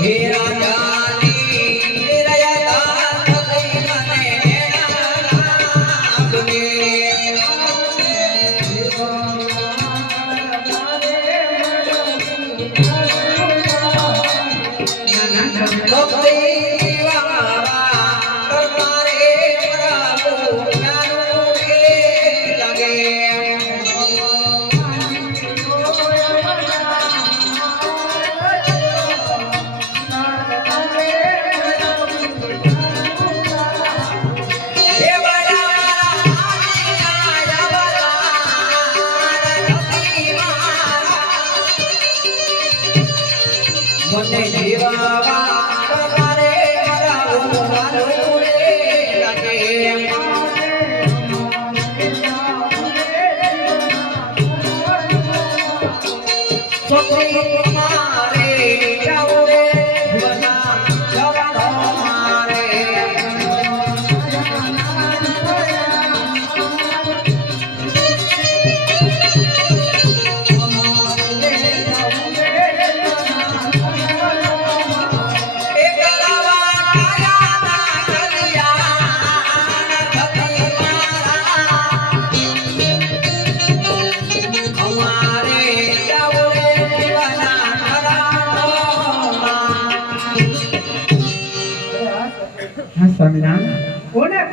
मेरा મને જીવાવા મારા ઉમારું લાગે છોકરી Una